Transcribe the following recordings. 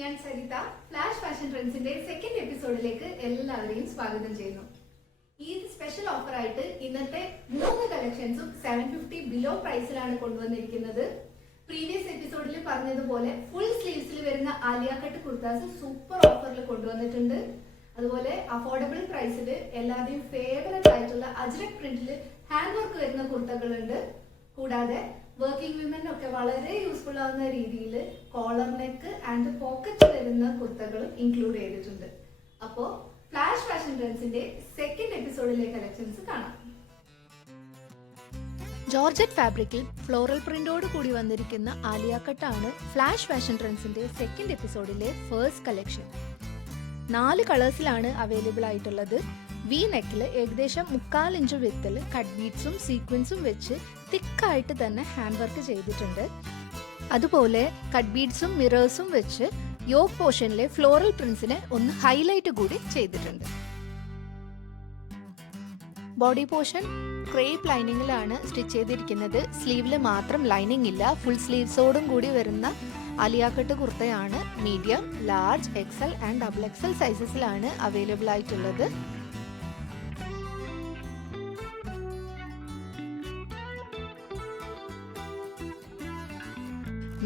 ഞാൻ Saritha flash fashion ട്രെൻഡ്സിന്റെ second എപ്പിസോഡിലേക്ക് എല്ലാവരെയും സ്വാഗതം ചെയ്യുന്നു. ഈ സ്പെഷ്യൽ ഓഫർ ആയിട്ട് ഇന്നത്തെ 3 കളക്ഷൻസും 750 ബിലോ പ്രൈസിലാണ് കൊണ്ടുവന്നിരിക്കുന്നത്. പ്രീവിയസ് എപ്പിസോഡിൽ പറഞ്ഞതുപോലെ ഫുൾ സ്ലീവ്സിൽ വരുന്ന ആലിയ കട്ട് കുർത്താസ് സൂപ്പർ ഓഫറിൽ കൊണ്ടുവന്നിട്ടുണ്ട്. അതുപോലെ അഫോർഡബിൾ പ്രൈസിൽ എല്ലാവരുടെയും ഫേവറേറ്റ് ആയിട്ടുള്ള അജ്രക് പ്രിന്റിൽ ഹാൻഡ് വർക്ക് വരുന്ന കുർത്തകളുണ്ട്. കൂടാതെ വർക്കിംഗ് വിമനൊക്കെ വളരെ യൂസ്ഫുൾ ആവുന്ന രീതിയിൽ കോളർ നെക്ക് ആൻഡ് പോക്കറ്റ് വരുന്ന കുർത്തകളും ഇൻക്ലൂഡ് ചെയ്തിട്ടുണ്ട്. അപ്പോൾ ഫ്ലാഷ് ഫാഷൻ ട്രെൻഡ്സിന്റെ സെക്കൻഡ് എപ്പിസോഡിലെ കളക്ഷൻസ് കാണാം. ജോർജറ്റ് ഫാബ്രിക്കിൽ ഫ്ലോറൽ പ്രിന്റോട് കൂടി വന്നിരിക്കുന്ന ആലിയ കട്ടാണ് ഫ്ലാഷ് ഫാഷൻ ട്രെൻഡ്സിന്റെ സെക്കൻഡ് എപ്പിസോഡിലെ ഫസ്റ്റ് കളക്ഷൻ. 4 കളേഴ്സിലാണ് അവൈലബിൾ ആയിട്ടുള്ളത്. വി നെക്കിൽ ഏകദേശം 3/4 ഇഞ്ച് വിത്തിൽ കട്ട് ബീഡ്സും സീക്വൻസും വെച്ച് തിക്കായിട്ട് തന്നെ ഹാൻഡ് വർക്ക് ചെയ്തിട്ടുണ്ട്. അതുപോലെ കട്ട് ബീഡ്സും മിറേഴ്സും വെച്ച് യോക്ക് പോർഷനിലെ ഫ്ലോറൽ പ്രിന്റ്സിനെ ഒന്ന് ഹൈലൈറ്റ് കൂടി ചെയ്തിട്ടുണ്ട്. ബോഡി പോർഷൻ ക്രേപ്പ് ലൈനിങ്ങിലാണ് സ്റ്റിച്ച് ചെയ്തിരിക്കുന്നത്. സ്ലീവിൽ മാത്രം ലൈനിങ് ഇല്ല, ഫുൾ സ്ലീവ്സോടും കൂടി വരുന്ന ആലിയ കട്ട് കുർത്തയാണ്. Medium, large, XL and double XL സൈസസിലാണ് അവൈലബിൾ ആയിട്ടുള്ളത്.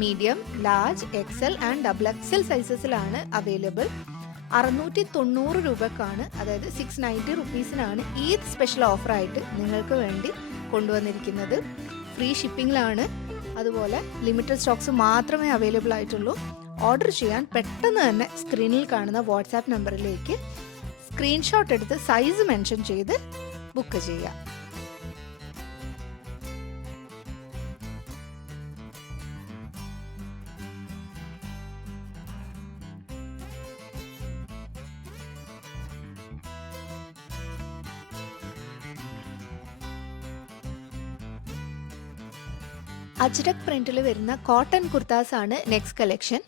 Medium, large, XL and double XL സൈസസിലാണ് അവൈലബിൾ. 690 രൂപക്കാണ്, അതായത് 690 റുപ്പീസിനാണ് ഈ സ്പെഷ്യൽ ഓഫറായിട്ട് നിങ്ങൾക്ക് വേണ്ടി കൊണ്ടുവന്നിരിക്കുന്നത്. ഫ്രീ ഷിപ്പിംഗിലാണ്. അതുപോലെ ലിമിറ്റഡ് സ്റ്റോക്സ് മാത്രമേ അവൈലബിൾ ആയിട്ടുള്ളൂ. ഓർഡർ ചെയ്യാൻ പെട്ടെന്ന് തന്നെ സ്ക്രീനിൽ കാണുന്ന വാട്സാപ്പ് നമ്പറിലേക്ക് സ്ക്രീൻഷോട്ട് എടുത്ത് സൈസ് മെൻഷൻ ചെയ്ത് ബുക്ക് ചെയ്യാം. അജ്രക് പ്രിന്റിൽ വരുന്ന കോട്ടൺ കുർത്താസ് ആണ് നെക്സ്റ്റ് കളക്ഷൻ.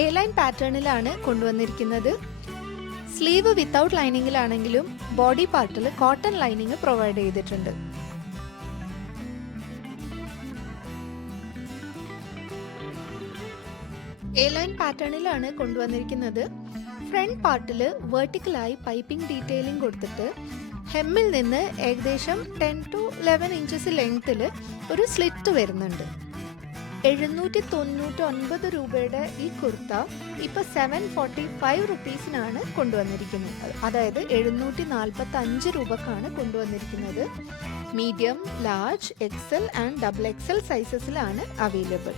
എ ലൈൻ പാറ്റേണിലാണ് കൊണ്ടുവന്നിരിക്കുന്നത്. സ്ലീവ് വിത്തൗട്ട് ലൈനിങ്ങിലാണെങ്കിലും ബോഡി പാർട്ടിൽ കോട്ടൺ ലൈനിങ് പ്രൊവൈഡ് ചെയ്തിട്ടുണ്ട്. എ ലൈൻ പാറ്റേണിലാണ് കൊണ്ടുവന്നിരിക്കുന്നത്. ഫ്രണ്ട് പാർട്ടിൽ വെർട്ടിക്കലായി പൈപ്പിംഗ് ഡീറ്റെയിലിംഗ് കൊടുത്തിട്ട് ഹെമ്മിൽ നിന്ന് ഏകദേശം 10 to 11 ഇഞ്ചസ് ലെങ്ത്തിൽ ഒരു സ്ലിറ്റ് വരുന്നുണ്ട്. 799 രൂപയുടെ ഈ കുർത്ത ഇപ്പോൾ 745 റുപ്പീസിനാണ് കൊണ്ടുവന്നിരിക്കുന്നത്. അതായത് 745 രൂപക്കാണ് കൊണ്ടുവന്നിരിക്കുന്നത്. Medium, large, XL and double XL സൈസസിലാണ് അവൈലബിൾ.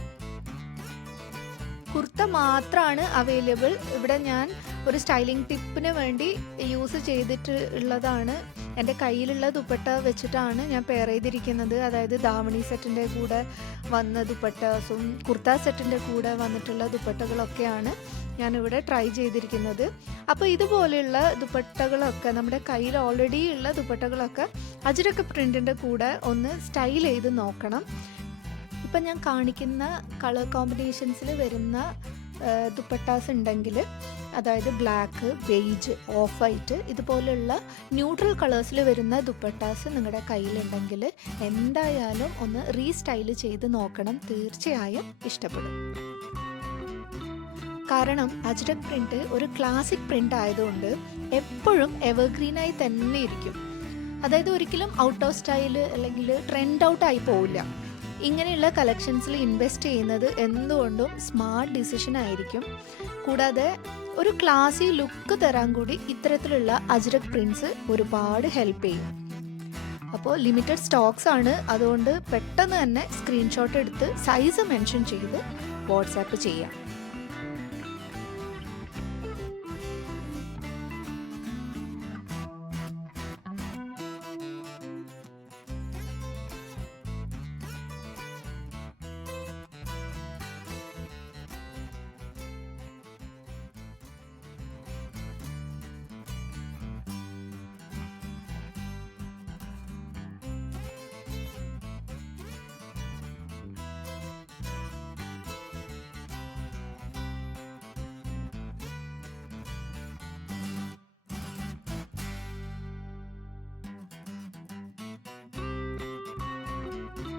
കുർത്ത മാത്രമാണ് അവൈലബിൾ. ഇവിടെ ഞാൻ ഒരു സ്റ്റൈലിംഗ് ടിപ്പിന് വേണ്ടി യൂസ് ചെയ്തിട്ടുള്ളതാണ്. എൻ്റെ കയ്യിലുള്ള ദുപ്പട്ട വെച്ചിട്ടാണ് ഞാൻ പെയർ ചെയ്തിരിക്കുന്നത്. അതായത് ദാവണി സെറ്റിൻ്റെ കൂടെ വന്ന ദുപ്പട്ടാസും കുർത്ത സെറ്റിൻ്റെ കൂടെ വന്നിട്ടുള്ള ദുപ്പട്ടകളൊക്കെയാണ് ഞാനിവിടെ ട്രൈ ചെയ്തിരിക്കുന്നത്. അപ്പോൾ ഇതുപോലെയുള്ള ദുപ്പട്ടകളൊക്കെ നമ്മുടെ കയ്യിൽ ഓൾറെഡി ഉള്ള ദുപ്പട്ടകളൊക്കെ അജ്രക് പ്രിൻറ്റിൻ്റെ കൂടെ ഒന്ന് സ്റ്റൈൽ ചെയ്ത് നോക്കണം. ഇപ്പം ഞാൻ കാണിക്കുന്ന കളർ കോമ്പിനേഷൻസിൽ വരുന്ന ദുപ്പട്ടാസ് ഉണ്ടെങ്കിൽ, അതായത് ബ്ലാക്ക്, ബെയ്ജ്, ഓഫ് വൈറ്റ് ഇതുപോലുള്ള ന്യൂട്രൽ കളേഴ്സിൽ വരുന്ന ദുപ്പട്ടാസ് നിങ്ങളുടെ കയ്യിലുണ്ടെങ്കിൽ എന്തായാലും ഒന്ന് റീസ്റ്റൈൽ ചെയ്ത് നോക്കണം. തീർച്ചയായും ഇഷ്ടപ്പെടും. കാരണം അജ്രക് പ്രിന്റ് ഒരു ക്ലാസിക് പ്രിന്റ് ആയതുകൊണ്ട് എപ്പോഴും എവർഗ്രീനായി തന്നെ ഇരിക്കും. അതായത് ഒരിക്കലും ഔട്ട് ഓഫ് സ്റ്റൈൽ അല്ലെങ്കിൽ ട്രെൻഡ് ഔട്ട് ആയി പോവില്ല. ഇങ്ങനെയുള്ള കളക്ഷൻസിൽ ഇൻവെസ്റ്റ് ചെയ്യുന്നത് എന്തുകൊണ്ടും സ്മാർട്ട് ഡിസിഷൻ ആയിരിക്കും. കൂടാതെ ഒരു ക്ലാസി ലുക്ക് തരാൻ കൂടി ഇത്തരത്തിലുള്ള അജ്രക് പ്രിന്റ്സ് ഒരുപാട് ഹെൽപ്പ് ചെയ്യും. അപ്പോൾ ലിമിറ്റഡ് സ്റ്റോക്സ് ആണ്, അതുകൊണ്ട് പെട്ടെന്ന് തന്നെ സ്ക്രീൻഷോട്ട് എടുത്ത് സൈസ് മെൻഷൻ ചെയ്ത് വാട്സാപ്പ് ചെയ്യാം.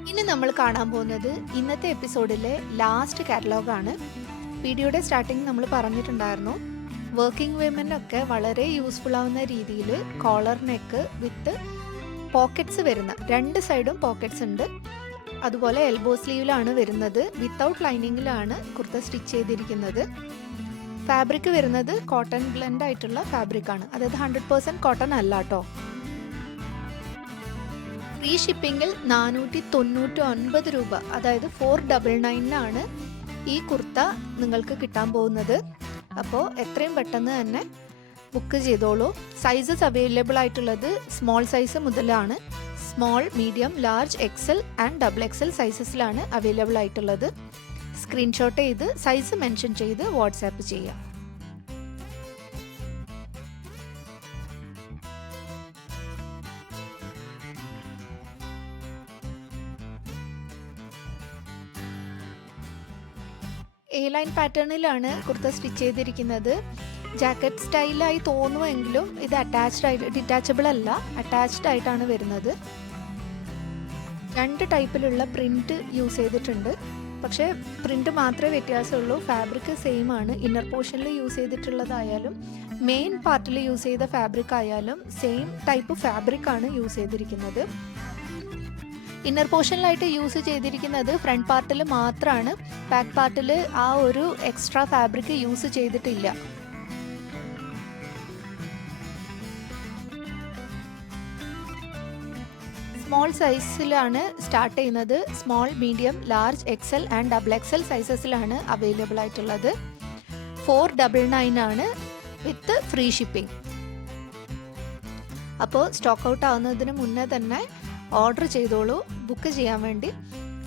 ഇനി നമ്മൾ കാണാൻ പോകുന്നത് ഇന്നത്തെ എപ്പിസോഡിലെ ലാസ്റ്റ് കാറ്റലോഗാണ്. വീഡിയോയുടെ സ്റ്റാർട്ടിങ് നമ്മൾ പറഞ്ഞിട്ടുണ്ടായിരുന്നു, വർക്കിംഗ് വിമനൊക്കെ വളരെ യൂസ്ഫുൾ ആവുന്ന രീതിയിൽ കോളർ നെക്ക് വിത്ത് പോക്കറ്റ്സ് വരുന്ന 2 സൈഡും പോക്കറ്റ്സ് ഉണ്ട്. അതുപോലെ എൽബോ സ്ലീവിലാണ് വരുന്നത്. വിത്തൗട്ട് ലൈനിങ്ങിലാണ് കുർത്ത സ്റ്റിച്ച് ചെയ്തിരിക്കുന്നത്. ഫാബ്രിക് വരുന്നത് കോട്ടൺ ബ്ലെൻഡ് ആയിട്ടുള്ള ഫാബ്രിക്കാണ്, അതായത് 100% കോട്ടൺ അല്ല കേട്ടോ. ഫ്രീ ഷിപ്പിങ്ങിൽ 499 രൂപ, അതായത് 499 ഈ കുർത്ത നിങ്ങൾക്ക് കിട്ടാൻ പോകുന്നത്. അപ്പോൾ എത്രയും പെട്ടെന്ന് തന്നെ ബുക്ക് ചെയ്തോളൂ. സൈസസ് അവൈലബിൾ ആയിട്ടുള്ളത് സ്മോൾ സൈസ് മുതലാണ്. Small, medium, large, XL and XXL സൈസസിലാണ് അവൈലബിൾ ആയിട്ടുള്ളത്. സ്ക്രീൻഷോട്ട് ചെയ്ത് സൈസ് മെൻഷൻ ചെയ്ത് വാട്സാപ്പ് ചെയ്യാം. A-line പാറ്റേണിലാണ് കുർത്ത സ്റ്റിച്ച് ചെയ്തിരിക്കുന്നത്. ജാക്കറ്റ് സ്റ്റൈലായി തോന്നുമെങ്കിലും ഇത് ഡിറ്റാച്ചബിൾ അല്ല, അറ്റാച്ച്ഡ് ആയിട്ടാണ് വരുന്നത്. 2 ടൈപ്പിലുള്ള പ്രിന്റ് യൂസ് ചെയ്തിട്ടുണ്ട്. പക്ഷേ പ്രിന്റ് മാത്രമേ വ്യത്യാസമുള്ളൂ. ഫാബ്രിക് സെയിം ആണ്. ഇന്നർ പോർഷനിൽ യൂസ് ചെയ്തിട്ടുള്ളതായാലും മെയിൻ പാർട്ടിൽ യൂസ് ചെയ്ത ഫാബ്രിക് ആയാലും സെയിം ടൈപ്പ് ഫാബ്രിക് ആണ് യൂസ് ചെയ്തിരിക്കുന്നത്. ഇന്നർ പോർഷനിലായിട്ട് യൂസ് ചെയ്തിരിക്കുന്നത് ഫ്രണ്ട് പാർട്ടിൽ മാത്രമാണ്. ബാക്ക് പാർട്ടിൽ ആ ഒരു എക്സ്ട്രാ ഫാബ്രിക് യൂസ് ചെയ്തിട്ടില്ല. സ്മോൾ സൈസിലാണ് സ്റ്റാർട്ട് ചെയ്യുന്നത്. Small, medium, large, XL and XXL സൈസസിലാണ് അവൈലബിൾ ആയിട്ടുള്ളത്. 499 വിത്ത് ഫ്രീ ഷിപ്പിംഗ്. അപ്പോൾ സ്റ്റോക്ക് ഔട്ട് ആവുന്നതിന് മുന്നേ തന്നെ ഓർഡർ ചെയ്തോളൂ. ബുക്ക് ചെയ്യാൻ വേണ്ടി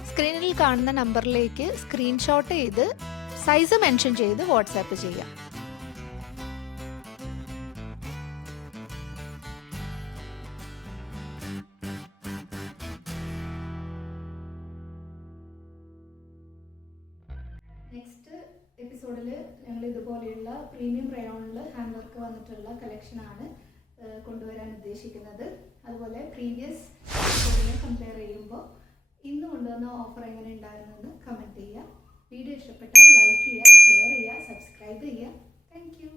സ്ക്രീനിൽ കാണുന്ന നമ്പറിലേക്ക് സ്ക്രീൻഷോട്ട് ചെയ്ത് സൈസ് മെൻഷൻ ചെയ്ത് വാട്സാപ്പ് ചെയ്യാം. നെക്സ്റ്റ് എപ്പിസോഡിൽ ഞങ്ങൾ ഇതുപോലെയുള്ള പ്രീമിയം റയോണിൽ ഹാൻഡ് വർക്ക് വന്നിട്ടുള്ള കളക്ഷനാണ് കൊണ്ടുവരാൻ ഉദ്ദേശിക്കുന്നത്. അതുപോലെ പ്രീവിയസ് എപ്പിസോഡിനെ കമ്പയർ ചെയ്യുമ്പോൾ ഇന്ന് കൊണ്ടുവന്ന ഓഫർ എങ്ങനെ ഉണ്ടായിരുന്നെന്ന് കമൻറ്റ് ചെയ്യുക. വീഡിയോ ഇഷ്ടപ്പെട്ടാൽ ലൈക്ക് ചെയ്യുക, ഷെയർ ചെയ്യുക, സബ്സ്ക്രൈബ് ചെയ്യുക. Thank you.